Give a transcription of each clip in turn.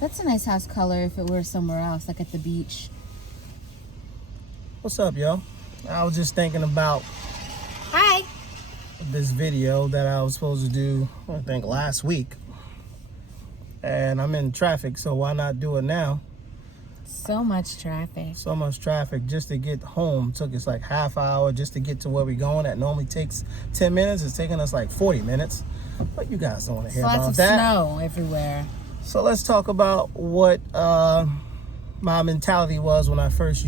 That's a nice house color if it were somewhere else, like at the beach. What's up, yo? I was just thinking about Hi. this video that I was supposed to do, I think last week. And I'm in traffic, so why not do it now? So much traffic. So much traffic just to get home. Took us like half hour just to get to where we're going. That normally takes 10 minutes. It's taking us like 40 minutes. But you guys don't want to hear Lots about of that. snow everywhere. So let's talk about what my mentality was when I first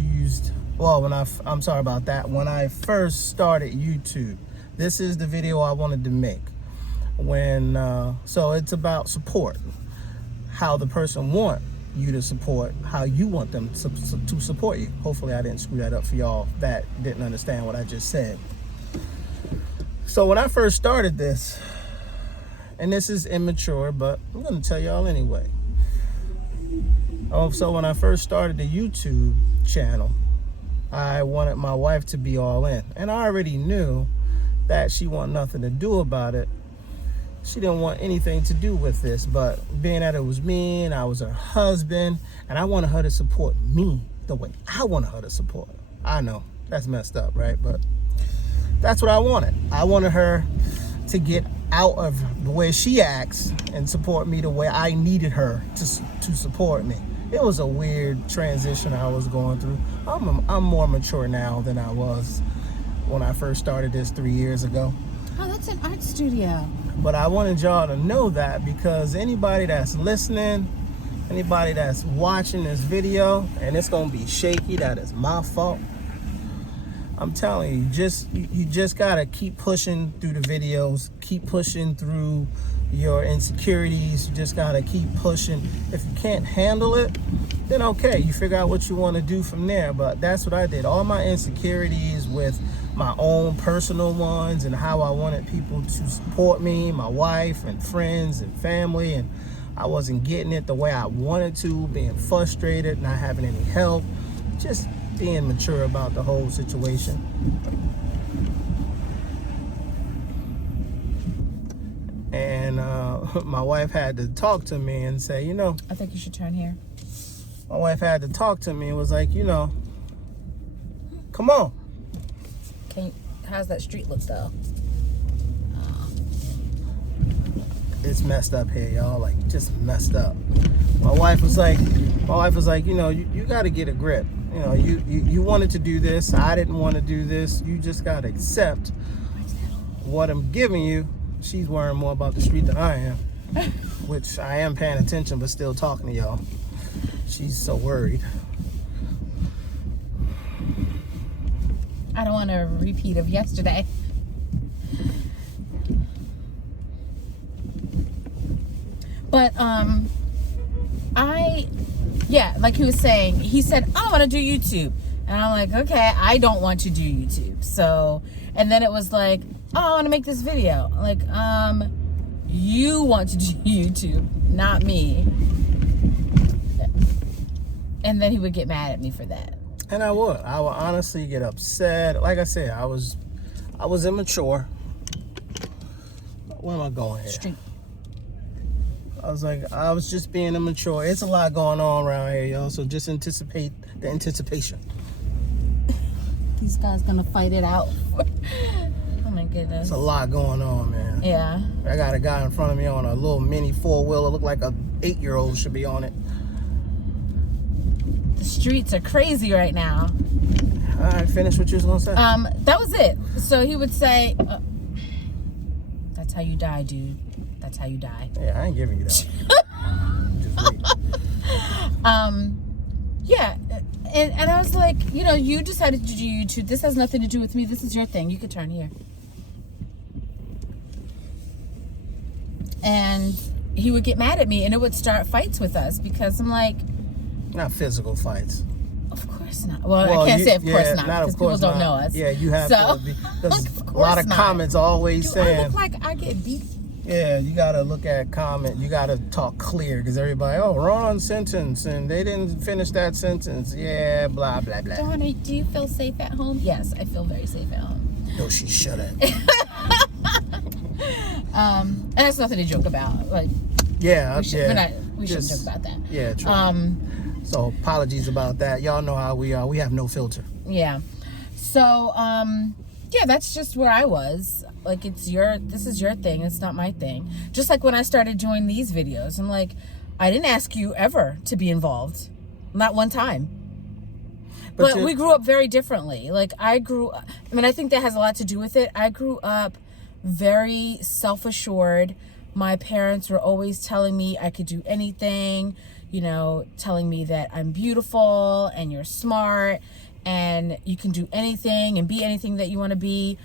I'm sorry about that. When I first started YouTube. This is the video I wanted to make. So it's about support. How the person want you to support, how you want them to support you. Hopefully I didn't screw that up for y'all that didn't understand what I just said. So when I first started this, and this is immature, but I'm gonna tell y'all anyway. So when I first started the YouTube channel, I wanted my wife to be all in. And I already knew that she wanted nothing to do about it. She didn't want anything to do with this, but being that it was me and I was her husband, and I wanted her to support me the way I wanted her to support her. I know, that's messed up, right? But that's what I wanted. I wanted her to get out of the way she acts and support me the way I needed her to support me. It was a weird transition I was going through. I'm more mature now than I was when I first started this 3 years ago. Oh, that's an art studio. But I wanted y'all to know that, because anybody that's listening, anybody that's watching this video, and it's gonna be shaky, that is my fault. I'm telling you, you just gotta keep pushing through the videos, keep pushing through your insecurities. You just gotta keep pushing. If you can't handle it, then okay, you figure out what you want to do from there. But that's what I did. All my insecurities with my own personal ones and how I wanted people to support me, my wife and friends and family, and I wasn't getting it the way I wanted to, being frustrated, not having any help, just being mature about the whole situation. And my wife had to talk to me and say, I think you should turn here. My wife had to talk to me and was like, come on. How's that street look though? It's messed up here, y'all. Like, just messed up. My wife was like, you got to get a grip. You wanted to do this. I didn't want to do this. You just got to accept what I'm giving you. She's worrying more about the street than I am, which I am paying attention, but still talking to y'all. She's so worried. I don't want a repeat of yesterday. But like he was saying, he said, I want to do YouTube. And I'm like, okay, I don't want to do YouTube. So, and then it was like, oh, I want to make this video. I'm like, you want to do YouTube, not me. And then he would get mad at me for that. And I would honestly get upset. Like I said, I was immature. Where am I going here? Street. I was just being immature. It's a lot going on around here, y'all. So just anticipate the anticipation. These guys gonna fight it out. Oh my goodness. It's a lot going on, man. Yeah. I got a guy in front of me on a little mini 4-wheeler. Look like a 8-year-old should be on it. The streets are crazy right now. All right, finish what you was gonna say. That was it. So he would say, that's how you die, dude. That's how you die. Yeah, I ain't giving you that. Just wait. Yeah. And I was like, you decided to do YouTube. This has nothing to do with me. This is your thing. You could turn here. And he would get mad at me, and it would start fights with us, because I'm like, not physical fights. Of course not. Well, I can't say of course not, because people don't know us. Yeah, you have so, to. Because a lot of comments always saying, I look like I get beat? Yeah, you gotta look at comment. You gotta talk clear, because everybody, wrong sentence, and they didn't finish that sentence. Yeah, blah blah blah. Donna, do you feel safe at home? Yes, I feel very safe at home. No, she shouldn't. And that's nothing to joke about. Like, yeah, we We shouldn't joke about that. Yeah, true. So apologies about that. Y'all know how we are. We have no filter. Yeah. So, yeah, that's just where I was. Like, this is your thing. It's not my thing. Just like when I started doing these videos, I'm like, I didn't ask you ever to be involved. Not one time. But we grew up very differently. Like, I think that has a lot to do with it. I grew up very self-assured. My parents were always telling me I could do anything, telling me that I'm beautiful and you're smart and you can do anything and be anything that you want to be.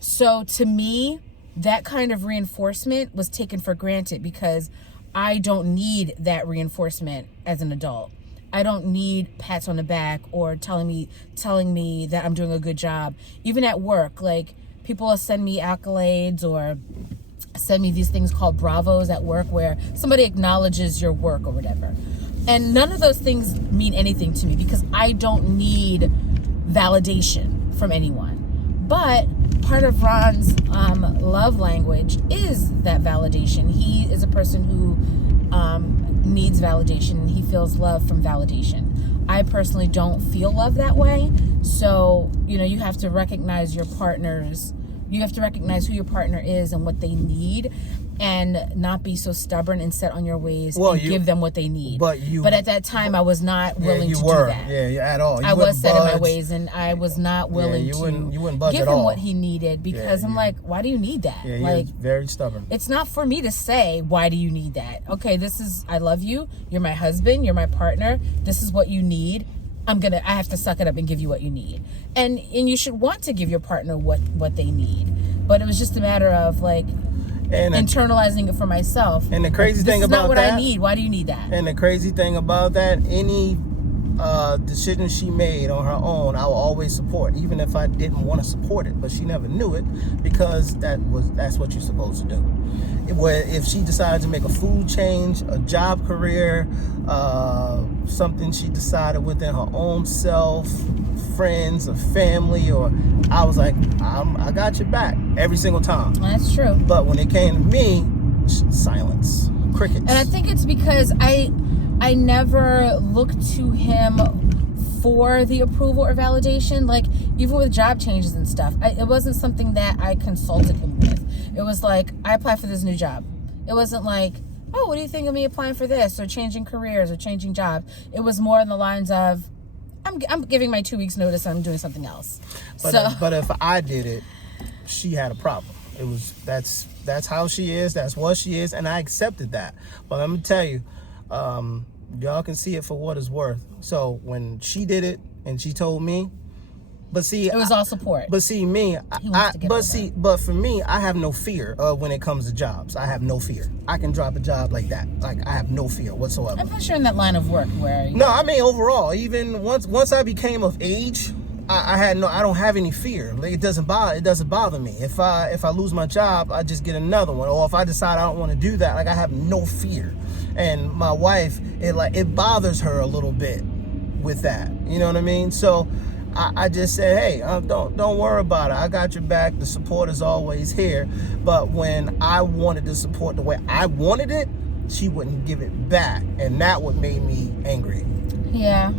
So to me, that kind of reinforcement was taken for granted because I don't need that reinforcement as an adult. I don't need pats on the back or telling me that I'm doing a good job. Even at work, like, people will send me accolades or send me these things called bravos at work where somebody acknowledges your work or whatever. And none of those things mean anything to me because I don't need validation from anyone. But part of Ron's love language is that validation. He is a person who needs validation. He feels love from validation. I personally don't feel love that way. So, you have to recognize your partner's, you have to recognize who your partner is and what they need and not be so stubborn and set on your ways and give them what they need. But at that time, I was not willing to do that. Yeah, at all. I was set in my ways and I was not willing to give him what he needed because I'm like, why do you need that? Yeah, like, you're very stubborn. It's not for me to say, why do you need that? Okay, I love you. You're my husband. You're my partner. This is what you need. I have to suck it up and give you what you need. And you should want to give your partner what they need. But it was just a matter of like internalizing it for myself. And the crazy thing about that, this is not what I need. Why do you need that? And the crazy thing about that, any decision she made on her own, I will always support, even if I didn't want to support it. But she never knew it because that's what you're supposed to do. If she decided to make a food change, a job career, something she decided within her own self, friends or family, or I was like, I got your back every single time. That's true. But when it came to me, silence, crickets. And I think it's because I never looked to him for the approval or validation. Like, even with job changes and stuff, it wasn't something that I consulted him with. It was like, I applied for this new job. It wasn't like, oh, what do you think of me applying for this or changing careers or changing jobs? It was more in the lines of, I'm giving my 2 weeks notice and I'm doing something else. But if I did it, she had a problem. That's how she is. That's what she is. And I accepted that. But let me tell you, y'all can see it for what it's worth. So when she did it and she told me, but see, it was all support. But see, but for me, I have no fear when it comes to jobs. I have no fear. I can drop a job like that. Like, I have no fear whatsoever. I'm not sure in that line of work where. No, I mean overall. Even once I became of age, I don't have any fear. Like, it doesn't bother me. If I lose my job, I just get another one. Or if I decide I don't want to do that, like, I have no fear. And my wife, it bothers her a little bit with that. You know what I mean? So I just said, hey, don't worry about it. I got your back. The support is always here. But when I wanted the support the way I wanted it, she wouldn't give it back. And that what made me angry. Yeah.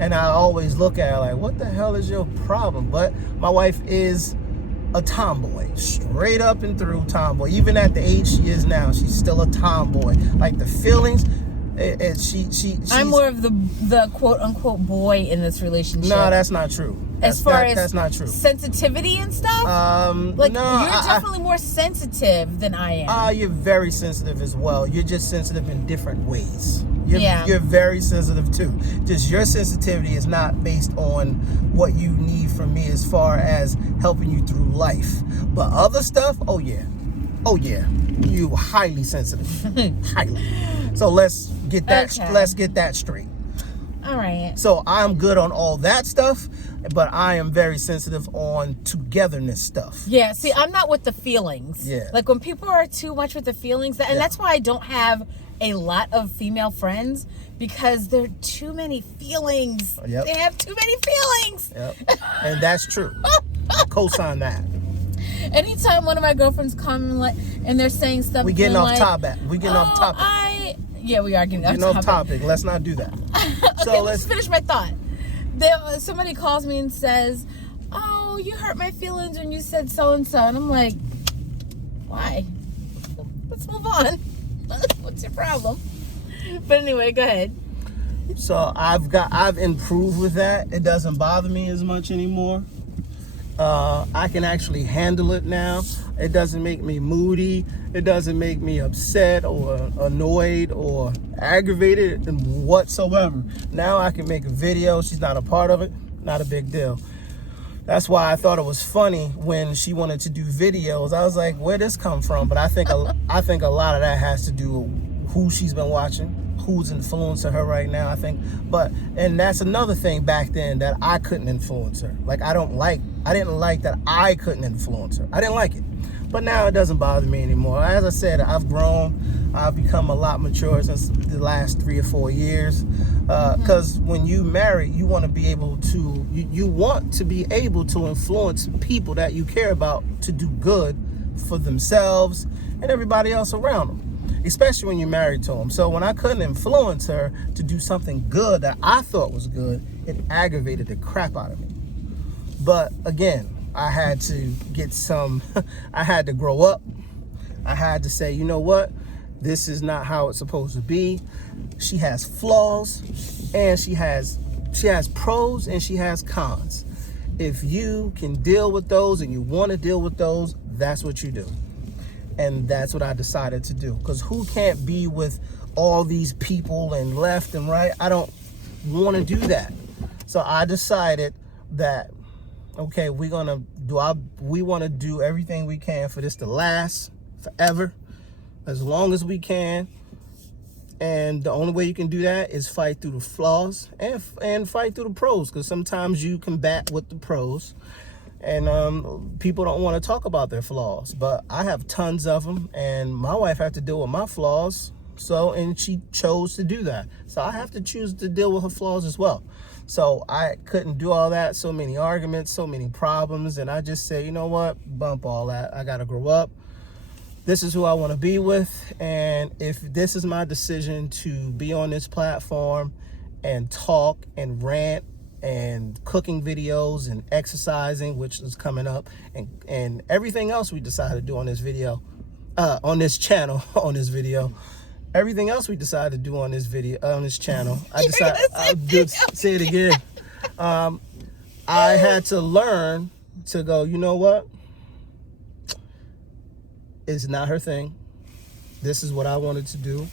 And I always look at her like, what the hell is your problem? But my wife is a tomboy, straight up and through tomboy. Even at the age she is now, she's still a tomboy. Like, the feelings, I'm more of the quote unquote boy in this relationship. No, that's not true. That's not true. Sensitivity and stuff. You're definitely more sensitive than I am. You're very sensitive as well. You're just sensitive in different ways. You're very sensitive too. Just your sensitivity is not based on what you need from me as far as helping you through life. But other stuff, oh yeah, you highly sensitive, highly. So let's get that straight. All right. So I'm good on all that stuff, but I am very sensitive on togetherness stuff. Yeah. See, I'm not with the feelings. Yeah. Like, when people are too much with the feelings, and that's why I don't have a lot of female friends, because there are too many feelings. Yep. They have too many feelings. Yep. And that's true. Co-sign that. Anytime one of my girlfriends come and they're saying stuff, we getting off like, topic. We getting off topic. Yeah, we are getting Getting off topic. Let's not do that. Okay, So let's finish my thought. Somebody calls me and says, "Oh, you hurt my feelings when you said so and so," and I'm like, "Why? Let's move on. What's your problem?" But anyway, go ahead. So I've improved with that. It doesn't bother me as much anymore. I can actually handle it now. It doesn't make me moody. It doesn't make me upset or annoyed or aggravated whatsoever. Now I can make a video. She's not a part of it. Not a big deal. That's why I thought it was funny when she wanted to do videos. I was like, where'd this come from? But I think a lot of that has to do with who she's been watching, who's influencing her right now, I think. And that's another thing back then that I couldn't influence her. Like, I didn't like that I couldn't influence her. I didn't like it. But now it doesn't bother me anymore. As I said, I've grown. I've become a lot mature since the last 3 or 4 years. Because when you marry, you want to be able to, you want to be able to influence people that you care about to do good for themselves and everybody else around them, especially when you're married to them. So when I couldn't influence her to do something good that I thought was good, it aggravated the crap out of me. But again, I had to get I had to grow up. I had to say, you know what? This is not how it's supposed to be. She has flaws, and she has pros and she has cons. If you can deal with those and you want to deal with those, that's what you do. And that's what I decided to do. Because who can't be with all these people and left and right? I don't want to do that. So I decided that, okay, we want to do everything we can for this to last forever, as long as we can. And the only way you can do that is fight through the flaws and fight through the pros, because sometimes you combat with the pros, and people don't want to talk about their flaws. But I have tons of them, and my wife had to deal with my flaws. And she chose to do that. So I have to choose to deal with her flaws as well. So I couldn't do all that, so many arguments, so many problems. And I just say, you know what, bump all that. I got to grow up. This is who I want to be with. And if this is my decision to be on this platform and talk and rant and cooking videos and exercising, which is coming up, and everything else we decided to do on this video, on this channel, on this video, everything else we decided to do on this video, on this channel, I'll say it again. I had to learn to go, you know what? It's not her thing. This is what I wanted to do.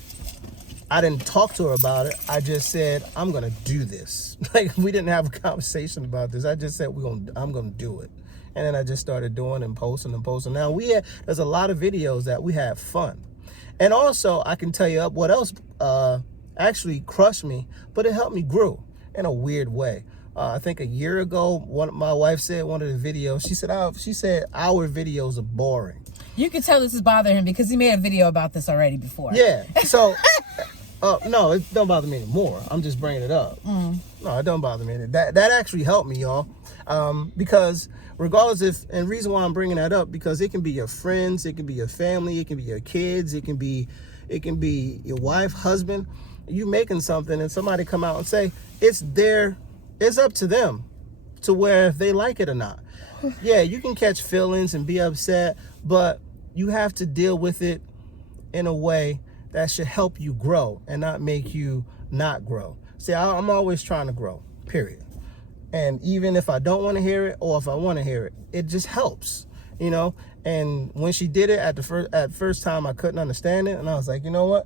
I didn't talk to her about it. I just said, I'm going to do this. Like, we didn't have a conversation about this. I just said, I'm going to do it. And then I just started doing and posting and posting. Now, there's a lot of videos that we had fun. And also, I can tell you what else actually crushed me, but it helped me grow in a weird way. I think a year ago, my wife said one of the videos, she said our videos are boring. You can tell this is bothering him because he made a video about this already before. Yeah. So, no, it don't bother me anymore. I'm just bringing it up. No, it don't bother me. That actually helped me, y'all. Because regardless and reason why I'm bringing that up, because it can be your friends, it can be your family, it can be your kids, it can be your wife, husband. You making something and somebody come out and say it's up to them to where if they like it or not. Yeah, you can catch feelings and be upset, but you have to deal with it in a way that should help you grow and not make you not grow. See, I'm always trying to grow, period. And even if I don't want to hear it or if I want to hear it, it just helps, you know? And when she did it at first time, I couldn't understand it. And I was like, you know what?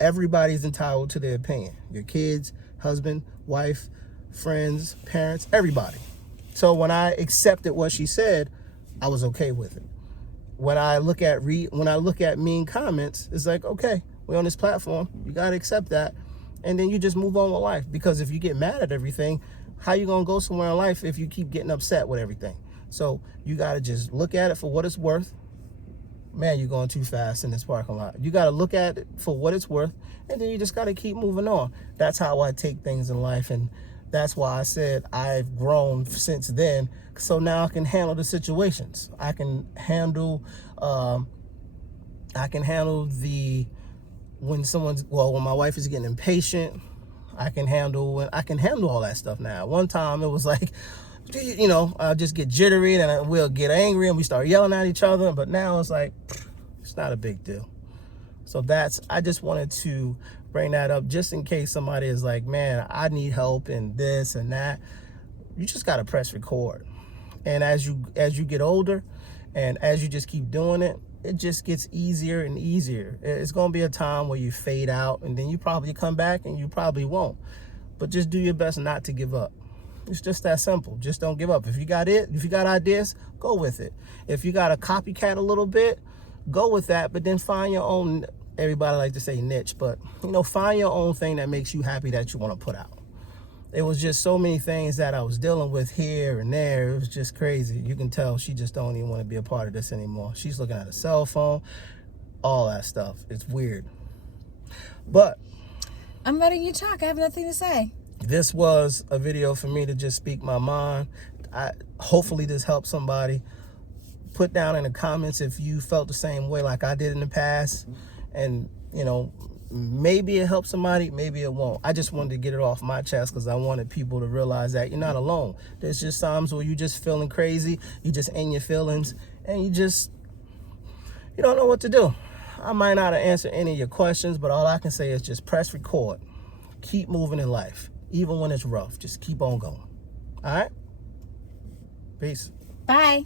Everybody's entitled to their opinion. Your kids, husband, wife, friends, parents, everybody. So when I accepted what she said, I was okay with it. When I look at mean comments, it's like, okay, we're on this platform. You got to accept that. And then you just move on with life. Because if you get mad at everything, how you going to go somewhere in life if you keep getting upset with everything? So you got to just look at it for what it's worth. Man, you're going too fast in this parking lot. You got to look at it for what it's worth. And then you just got to keep moving on. That's how I take things in life. And that's why I said I've grown since then. So now I can handle the situations. I can handle the when my wife is getting impatient, I can handle all that stuff now. One time it was like, I'll just get jittery and we'll get angry and we start yelling at each other. But now it's like, it's not a big deal. So I just wanted to bring that up just in case somebody is like, man, I need help in this and that. You just got to press record. And as you get older and as you just keep doing it, it just gets easier and easier. It's going to be a time where you fade out and then you probably come back and you probably won't. But just do your best not to give up. It's just that simple. Just don't give up. If you got ideas, go with it. If you got a copycat a little bit, go with that, but then find your own, everybody like to say niche, but find your own thing that makes you happy that you want to put out. It was just so many things that I was dealing with here and there. It was just crazy. You can tell she just don't even want to be a part of this anymore. She's looking at a cell phone, all that stuff. It's weird. But I'm letting you talk. I have nothing to say. This was a video for me to just speak my mind. Hopefully this helped somebody. Put down in the comments if you felt the same way like I did in the past. And, maybe it helped somebody, maybe it won't. I just wanted to get it off my chest because I wanted people to realize that you're not alone. There's just times where you're just feeling crazy, you just in your feelings, and you don't know what to do. I might not have answered any of your questions, but all I can say is just press record. Keep moving in life. Even when it's rough, just keep on going. All right? Peace. Bye.